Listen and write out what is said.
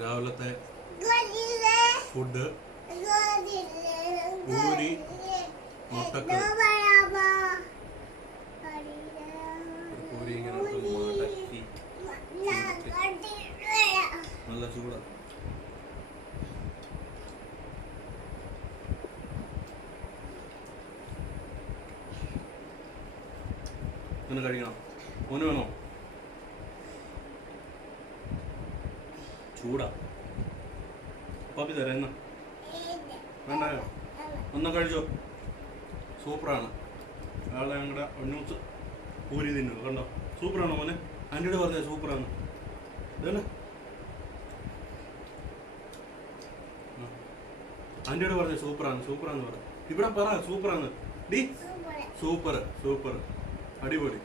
രാവിലത്തെ ഫുഡ് പൂരി മുട്ടക്കറി. പൂരി ഇങ്ങനെ മടക്കി നല്ല ചൂടാ. ഇങ്ങനെ കഴിക്കണം. മോന് വേണോ? ചൂടാ. പാപ്പി തരാം. എന്നാ വേണ്ടായോ? ഒന്നും കഴിച്ചോ? സൂപ്പറാണ്. നാളെ ഞങ്ങളുടെ ഒന്നൂസ് പൂരി തിന്നു. കണ്ടോ? സൂപ്പറാണോ മോനെ? ആൻറ്റിയോട് പറഞ്ഞേ സൂപ്പറാണ്. ഇതന്നെ ആൻറ്റിയോട് പറഞ്ഞേ സൂപ്പറാണ്. സൂപ്പറാന്ന് പറ. ഇവിടെ പറ സൂപ്പറാണ്. ഡി സൂപ്പർ സൂപ്പർ അടിപൊളി.